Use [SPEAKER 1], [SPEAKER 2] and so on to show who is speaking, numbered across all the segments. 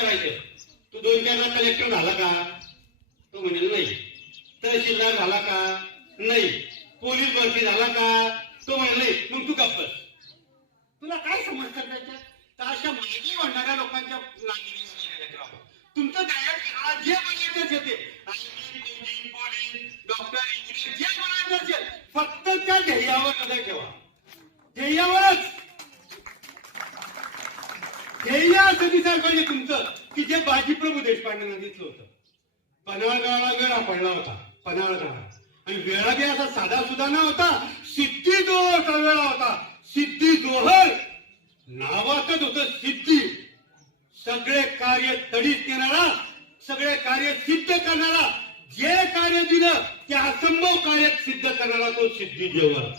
[SPEAKER 1] विचारायचं तू दोन चारला कलेक्टर झाला का? तो म्हणेल नाही. तहसीलदार झाला का? नाही. पोलीस भरती झाला का? तो म्हणेल नाही. मग तू गप्प तुला काय समजतं त्याच्यात? तर अशा माहिती म्हणणाऱ्या लोकांच्या नांगरी तुमचं डायरेक्ट जे बनायचं असेल ते पोलीस डॉक्टर इंजिनियर जे बनायचं असेल फक्त त्या ध्येयावर नजर ठेवा. ध्येयावरच. ध्येय असं दिसायला तुमचं की जे बाजीप्रभू देशपांडेंना दिसलं होतं. पन्हाळगडाला वेळा पडला होता पन्हाळगडाला आणि वेळा बी असा साधा सुद्धा ना होता सिद्धी जोहरचा वेळा होता. सिद्धी जोहर नावातच होत सिद्धी. सगळे कार्य तडीत नेणारा सगळे कार्य सिद्ध करणारा जे कार्य दिलं ते असंभव कार्य सिद्ध करणारा तो सिद्धी जोहर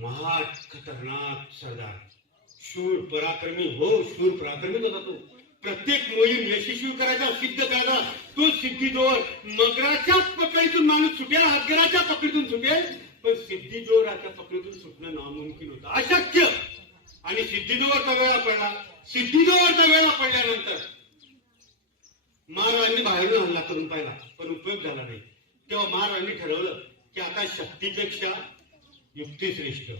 [SPEAKER 1] महान खतरनाक सरदार. शूर पराक्रमी हो शूर पराक्रमी होता तो प्रत्येक मोहीम यशस्वी करायचा सिद्ध करायचा. तो सिद्धीजोर मगराच्या पकडीतून माणूस सुटेल हातगराच्या पकडीतून सुटेल पण सिद्धीजोराच्या पकडीतून सुटणं नामुमकिन होतं. अशक्य. आणि सिद्धीजोवरचा वेळा पडला. सिद्धीजोवरचा वेळा पडल्यानंतर महाराजांनी बाहेरून हल्ला करून पाहिला पण उपयोग झाला नाही. तेव्हा महाराजांनी ठरवलं की आता शक्तीपेक्षा युक्ती श्रेष्ठ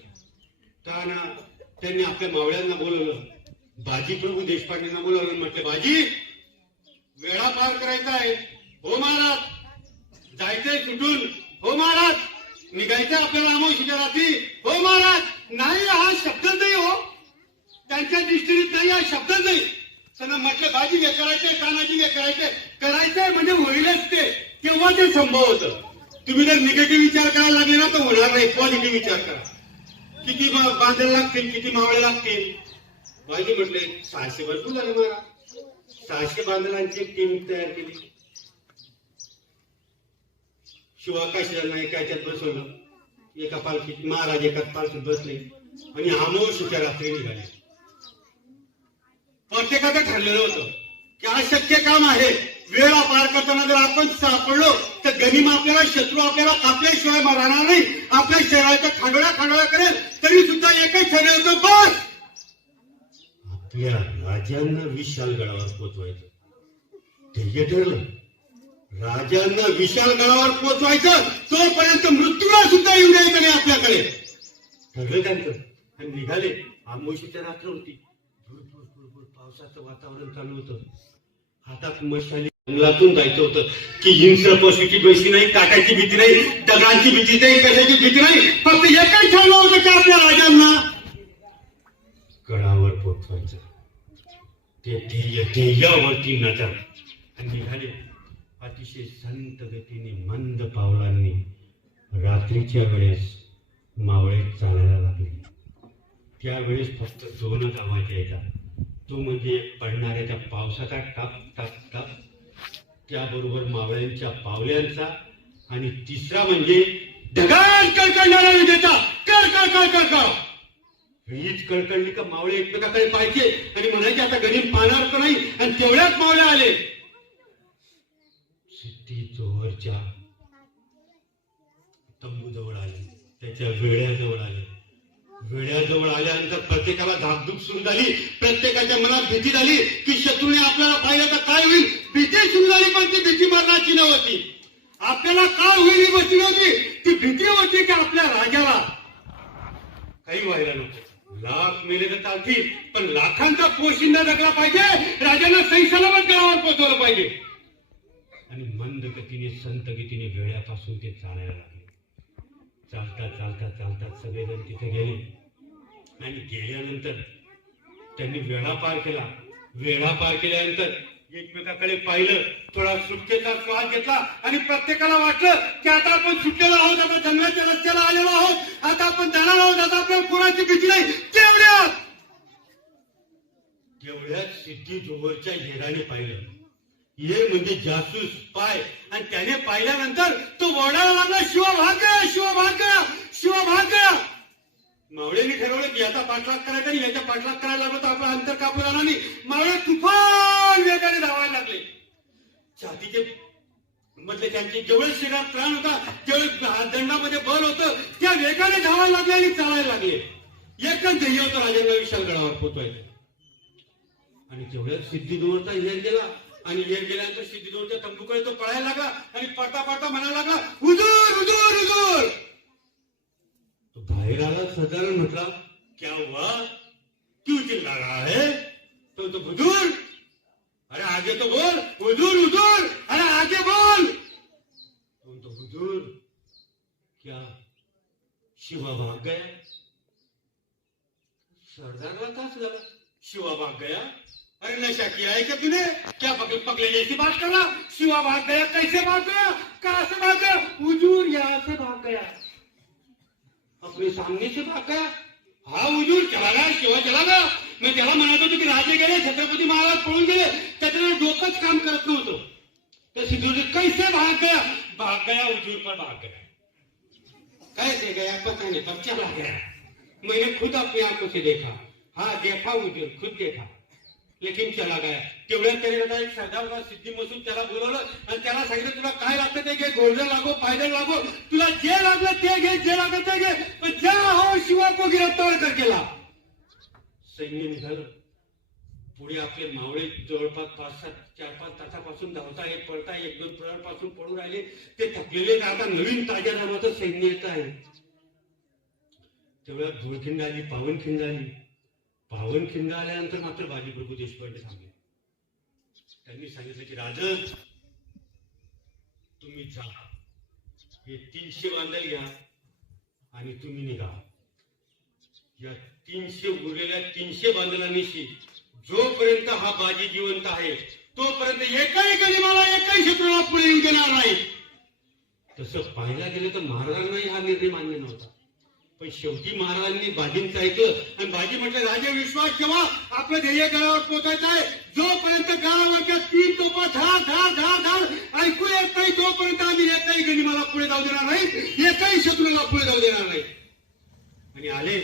[SPEAKER 1] त्यानं त्यांनी आपल्या मावळ्यांना बोलवलं. बाजी प्रभू देशपांडेंना बोलवलं. म्हटलं बाजी वेळा पार करायचा आहे. हो महाराज. जायचंय सुटून. हो महाराज. निघायचंय आपल्याला अमावशीच्या रात्री हो महाराज. नाही हा शब्द नाही हो. त्यांच्या दृष्टीने नाही हा शब्द नाही. त्यांना म्हटलं बाजी घे करायचंय कानाजी घे करायचंय. करायचंय म्हणजे होईलच ते. तेव्हा ते संभव होतं. तुम्ही जर निगेटिव्ह विचार करायला लागले ना तर होणार नाही. पॉझिटिव्ह विचार करा. किती बांधायला लागतील किती मावळे लागतील? बाजी म्हटले सहाशे भरपूर झाले महाराज सहाशे बांधलांची टीम तयार केली. शिवाकाशाला एका याच्यात बसवलं. एका पालखीत महाराज एका पालखीत बसले. आणि आमोशीच्या रात्री निघाले. प्रत्येकाचं ठरलेलं होतं की अशक्य काम आहे. वेळ पार करताना जर आपण सापडलो तर गनिम आपल्याला शत्रू आपल्याला आपल्याशिवाय राहणार नाही. आपल्या शरीराच्या खांडोळ्या खांडोळ्या करेल. तरी सुद्धा एकच ठरलं बस. आपल्या राजांना विशाल गडावर पोचवायचं. ध्येय ठरलं राजांना विशाल गडावर पोचवायचं. तोपर्यंत मृत्यूला सुद्धा येऊ द्यायचं नाही आपल्याकडे. ठरलं त्यांचं. आणि निघाले. आंबोशीच्या रात्र होती. पावसाचं वातावरण चालू होतं. हातात मशाली जंगलातून जायचं होतं. की हिंस्र पशूची भीती नाही काटाची भीती नाही दगडांची भीती नाही कशाची भीती नाही फक्त एकच ठरलं होतं का आपल्या राजांना? गडावर पोचवायचं. ते ध्येय ध्येयावरती नजर. आणि निघाले. अतिशय संत गतीने मंद पावलांनी रात्रीच्या वेळेस मावळे चालायला लागले. त्यावेळेस फक्त दोनच आवाज यायचा. तो म्हणजे पडणाऱ्या त्या पावसाचा टप टप टप. त्याबरोबर मावळ्यांच्या पावल्यांचा आणि तिसरा म्हणजे ढगाळ कळकळणारा विजेचा कळ कळ कळ कळ कळ. वीज कळकळली का मावळे एकमेकाकडे पाहिजे आणि म्हणायचे आता गरीब पाहणार तर नाही आणि तेवढ्याच मावळे आले. सिद्धी जोहरच्या तंबूजवळ आले. त्याच्या वेळ्याजवळ आले. वेड्याजवळ आल्यानंतर प्रत्येकाला धाकधूक सुरू झाली प्रत्येकाच्या मनात भीती झाली की शत्रूने आपल्याला पाहिलं तर काय होईल? भीती सुरू झाली पण ती भीती मरणाची नव्हती. आपल्याला काय होईल ही भीती ती भीती होती की आपल्या राजाला काही व्हायला नको. लाख मेले तर चालतील पण लाखांचा पोशिंदा जगला पाहिजे राजाला सही सलामत गडावर पोहोचवलं पाहिजे. आणि मंद गतीने संत गतीने वेळ्यापासून ते चालायला चालता चालता चालता सगळेजण तिथे गेले. आणि गेल्यानंतर त्यांनी वेळा पार केला. वेळा पार केल्यानंतर एकमेकाकडे पाहिलं. थोडा सुटकेचा श्वास घेतला आणि प्रत्येकाला वाटलं की आता आपण सुटलेलो आहोत आता जंगलाच्या रस्त्याला आलेलो आहोत. आता आपण जाणार आहोत आता आपण कोणाची भीती नाही. तेवढ्यात तेवढ्याच सिद्धी जोहरच्या हेराने पाहिलं. ये म्हणजे जासूस पाय आणि त्याने पाहिल्यानंतर तो ओरडायला लागला शिवभाग्य शिव शिवभाग्य मावळेने ठरवलं की याचा पाठलाग करायचा आणि याच्या पाठलाग करायला लागलो तर आपलं अंतर कापू जाणार नाही मावळे तुफान वेगाने धावायला लागले. छातीचे मधले त्यांचे जेवढे शरीरात प्राण होता जेवढे दंडामध्ये बल होतं त्या वेगाने धावायला लागले आणि चालायला लागले. एकच ध्येय होतं राजेंद्र विशाल गडावर पोचवायचं. आणि जेवढ्या सिद्धीदोरचा येर गेला आणि येर गेल्यानंतर सिद्धीदोरच्या तंबूकडे तो पळायला लागला आणि पडता पडता म्हणायला लागला उजूर उजूर उजूर तो बाहेर आला सदारण म्हटला क्या हुआ? क्यों चिल्ला रहा है? तो तो हुजूर. अरे आगे तो बोल हुजूर हुजूर अरे आगे बोल. तो तो हुजूर क्या शिवा भाग गया? सरदारला तास झाला शिवा भाग गया? अरे नशा किया है क्या तूने? क्या पकड़ पकड़े जैसी बात कर रहा? शिवा भाग गया, कैसे भाग गया? कहा से भाग गया? हुजूर यहाँ से भाग गया। अपने सामने से भाग गया। हाँ हुजूर, चला गया शिवा चला गया। मी त्याला म्हणत होतो की राजे गेले छत्रपती महाराज पळून गेले त्याच्यानं डोकंच काम करत नव्हतं तर सिद्धूजी कैसे भाग गया? भाग गया, हुजूर पर भाग गया। कैसे गया? पता नहीं पर चला गया। मैंने खुद अपनी आँखों से देखा। हाँ देखा, हुजूर, खुद देखा। लेकिन चला गया. तेवढ्या त्याने एक सरदार सिद्धी मसूद त्याला बोलवलं आणि त्याला सांगितलं तुला काय लागतं ते घे गोल्डन लागो पायदल लागो. तुला जे लागलं ते घे जे लागलं ते घे. पण ज्या हो शिवा को गिरफ्तार कर केला. सैन्य निघालं. पुढे आपले मावळे जवळपास पाच सात चार पाच तासापासून धावता येत पडता एक दोन प्रहरपासून पडून राहिले. ते थकलेले आता नवीन ताज्या नावाचं सैन्य येत आहे. तेवढ्यात धुळखिंड आली पावनखिंड आली पावनखिंड आल्यानंतर मात्र बाजीप्रभू देशपांडे थांबले त्यांनी सांगितलं की राजन तुम्ही जा. हे तीनशे बांधल घ्या आणि तुम्ही निघा. या तीनशे उरलेल्या तीनशे बांधलांनीशी जोपर्यंत हा बाजी जिवंत आहे तोपर्यंत एकही गनिमाला एकाही शत्रूला पुढे येऊ देणार नाही. तसं पाहायला गेलं तर महाराजांनाही हा निर्णय मान्य नव्हता. पण शेवटी महाराजांनी बाजींचं ऐकलं. आणि बाजी म्हटलं राजे विश्वास ठेवा. आपलं ध्येय गडावर पोहोचायचं आहे. जोपर्यंत गडावरच्या तीन तोपा धाड धाड धाड धाड ऐकू येत नाही तोपर्यंत आम्ही एकही मला पुढे जाऊ देणार नाही. एकही शत्रूला पुढे जाऊ देणार नाही. आणि आले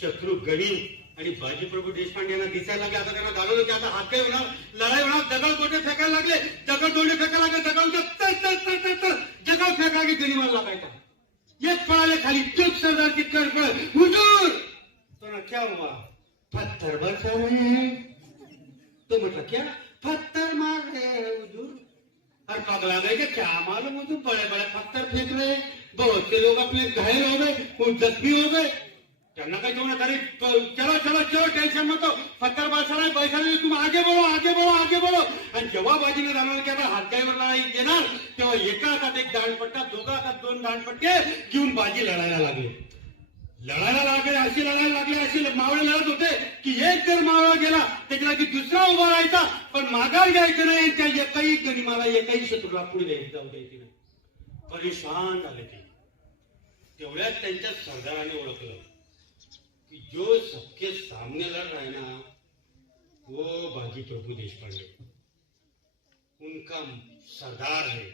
[SPEAKER 1] शत्रू गणी आणि बाजीप्रभू देशपांडे यांना दिसायला लागले. आता त्यांना जाणवलं की आता हात काय होणार लढाई होणार. दगड गोटे फेकायला लागले. दगड तोडे फेकायला लागले. दगड तर तर तर तर तर दगड फेका की मला लागायचा. एक पळाले खाली चुप सरदार की कर पर। हुजूर! तो ना क्या हुआ? पत्थर बरसा रहे हैं। तो मतलब क्या? पत्थर मार रहे हैं, हुजूर। और पगला गए कि क्या मालूम, हुजूर? बड़े बड़े पत्थर फेंक रहे हैं। बहुत से लोग अपने घायल हो गए कुछ जख्मी हो गए। त्यांना काही जेवण तरी चलो चलो चलो टेन्शन नको. पत्थर बरसा रहे पैसा तुम आगे बोलो आगे बोलो आगे बोलो. आणि जेव्हा बाजीने जाणार की आता हातगाईवर लढाई देणार तेव्हा एका हातात एक दांडपट्टा दोघा हातात दोन दांडपट्टे घेऊन बाजी लढायला लागले. लढायला लागले अशी लढायला लागले अशी मावळे लढत होते की एक जर मावळा गेला त्याच्या की दुसरा उभा राहायचा पण माघार घ्यायचं नाही त्या एकही मला एकाही शत्रूला पुढे द्यायचं जाऊ द्यायची नाही. परेशान झाले ते. तेवढ्याच त्यांच्या सरदाराने ओळखलं. कि जो सबके सामने लड़ रहा है ना वो बाजी प्रभु देशपांडे। उनका सरदार है।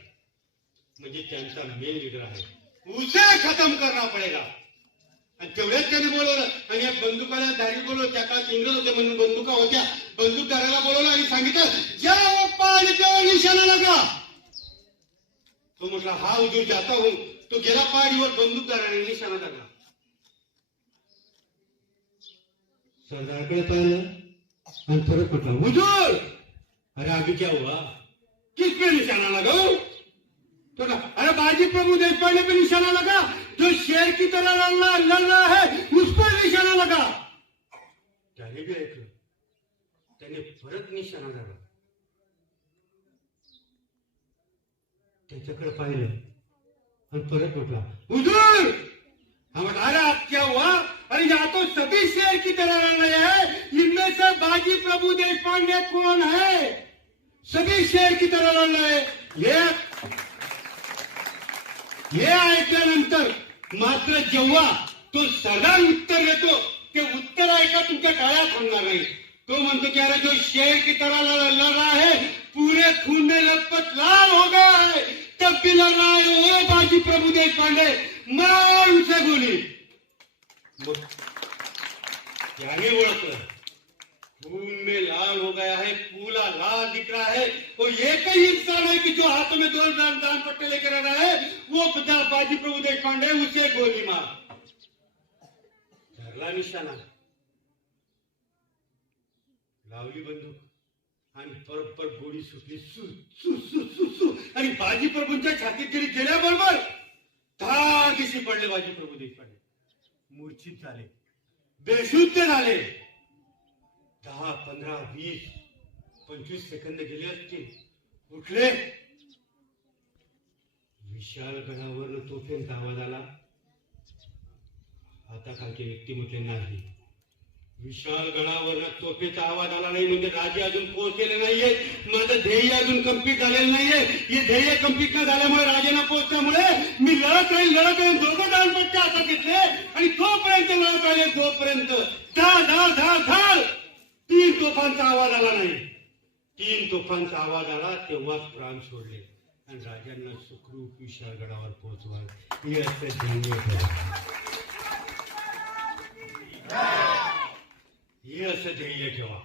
[SPEAKER 1] म्हणजे त्यांचा मेन लीडर आहे। उसे खतम करना पडेगा। आणि तेवढ्याच त्यांनी बोलवलं. आणि या बंदुकाला धारी बोलवलं. त्या काळात इंग्रज होते म्हणून बंदुका होत्या. बंदूकदाराला बोलवलं आणि सांगितलं ज्या पाणी तेव्हा निशाणा लगा. तो म्हटला हा उजूर जाता होऊन तो गेला पाडीवर बंदूकदाराने निशाणा लागला सरदारकडे पाहिलं आणि परत म्हटलं हुजूर! अरे अभि क्या हुआ? किस पे निशाना लगाओ तो कहा, अरे बाजी प्रभु देशपांडे पे निशाना लगा। जो शेर की तरह लड़ रहा लड़ रहा है उस पर निशाना लगा। त्याने बी ऐकलं त्याने परत निशाणा लागला त्याच्याकडे पाहिलं आणि परत म्हटला हुजूर! हा म्हटलं अरे अरे तो सभी शेर की तरह लड़ रहे हैं। इनमें से बाजी प्रभु देशपांडे कौन है? सभी शेर की तरह लड़ रहे हैं। ये हे ऐकल्यानंतर मात्र जेव्हा तो सरदार उत्तर देतो ते उत्तर ऐका तुमच्या काळात थांबणार नाही तो म्हणतो की अरे जो शेर की तरह लड़ लड़ रहा है पूरे खून में लथपथ लाल हो गया है। तब भी लड़ रहा है ओ बाजी प्रभु देश पांडे मार उसे गोली मग त्याने ओळखलं खून में लाल हो गया है पूरा लाल दिख रहा है वो एक ही इंसान है कि जो हाथों में दो दान दान पट्टे लेकर आ रहा है वो पिता बाजी प्रभु देश गोली मार. धरला निशाणा. लावली बंदूक. आणि बरोबर गोळी सुटली. सु सु सु सु सु. आणि बाजी प्रभूंच्या छातीत गेली गेल्याबरोबर धागिशी पडले बाजी प्रभू देशपांडे. मूर्छित झाले. बेशुद्ध झाले. दहा पंधरा वीस पंचवीस सेकंद गेले असतील. उठले. विशाल गडावर तोफेंचा आवाज आला. आता व्यक्ती म्हटले नाही विशाल गडावर तोफेचा आवाज आला नाही म्हणजे राजे अजून पोहोचलेले नाहीये? माझं ध्येय अजून कंप्लीट झालेलं नाहीये. हे ध्येय कंप्लीट न झाल्यामुळे राजेना पोहोचल्यामुळे मी लढत राहील लढत राहील दोघं दानपट्टे हातात घेतले आणि तोपर्यंत लढत राहिले तोपर्यंत धा धा धा धा तीन तोफांचा आवाज आला नाही. तीन तोफांचा आवाज आला तेव्हाच प्राण सोडले. आणि राजांना सुखरूप विशाळगडावर पोहोचवा हे असं ध्येय ठेवा हे असं ध्येय ठेवा.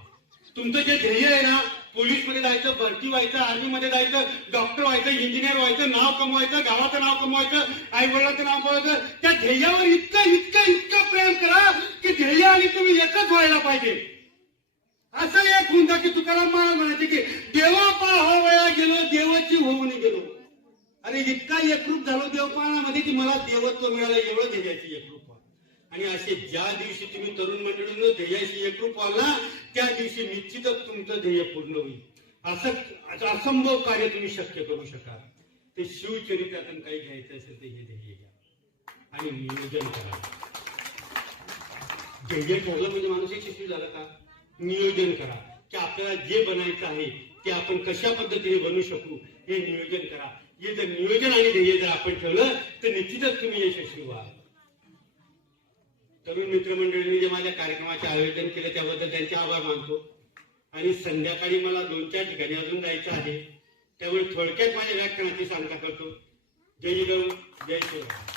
[SPEAKER 1] तुमचं जे ध्येय आहे ना पोलीसमध्ये जायचं भरती व्हायचं आर्मी मध्ये जायचं डॉक्टर व्हायचं इंजिनियर व्हायचं नाव कमवायचं गावाचं नाव कमवायचं आई वडिलांचं नाव कमवायचं त्या ध्येयावर इतकं इतकं इतकं प्रेम करा की ध्येय आणि तुम्ही एकच व्हायला पाहिजे. असं एक हुंदा की तुकाराम महाराज म्हणायचे की देवा पाहावया गेलो देवाची होऊन गेलो. अरे इतका एकरूप झालो देवपाळामध्ये की मला देवत्व मिळालं एवढं ध्येयाची एकरूप आणि असे ज्या दिवशी तुम्ही तरुण मंडळीनं ध्येयाशी एकरूप व्हाल त्या दिवशी निश्चितच तुमचं ध्येय पूर्ण होईल. असं असं असंभव कार्य तुम्ही शक्य करू शकाल. ते शिवचरित्रातून काही घ्यायचं असेल ते हे ध्येय घ्या. आणि नियोजन करा. ध्येय ठरलं म्हणजे माणूस यशस्वी झाला का? नियोजन करा की आपल्याला जे बनायचं आहे ते आपण कशा पद्धतीने बनवू शकू हे नियोजन करा. हे जर नियोजन आणि ध्येय जर आपण ठेवलं तर निश्चितच तुम्ही यशस्वी व्हा तरुण मित्रमंडळींनी जे माझ्या कार्यक्रमाचे आयोजन केलं त्याबद्दल त्यांचे आभार मानतो. आणि संध्याकाळी मला दोन चार ठिकाणी अजून जायचं आहे त्यामुळे थोडक्यात माझ्या व्याख्यानाची सांगता करतो. जय जिजाऊ जय शिवराय.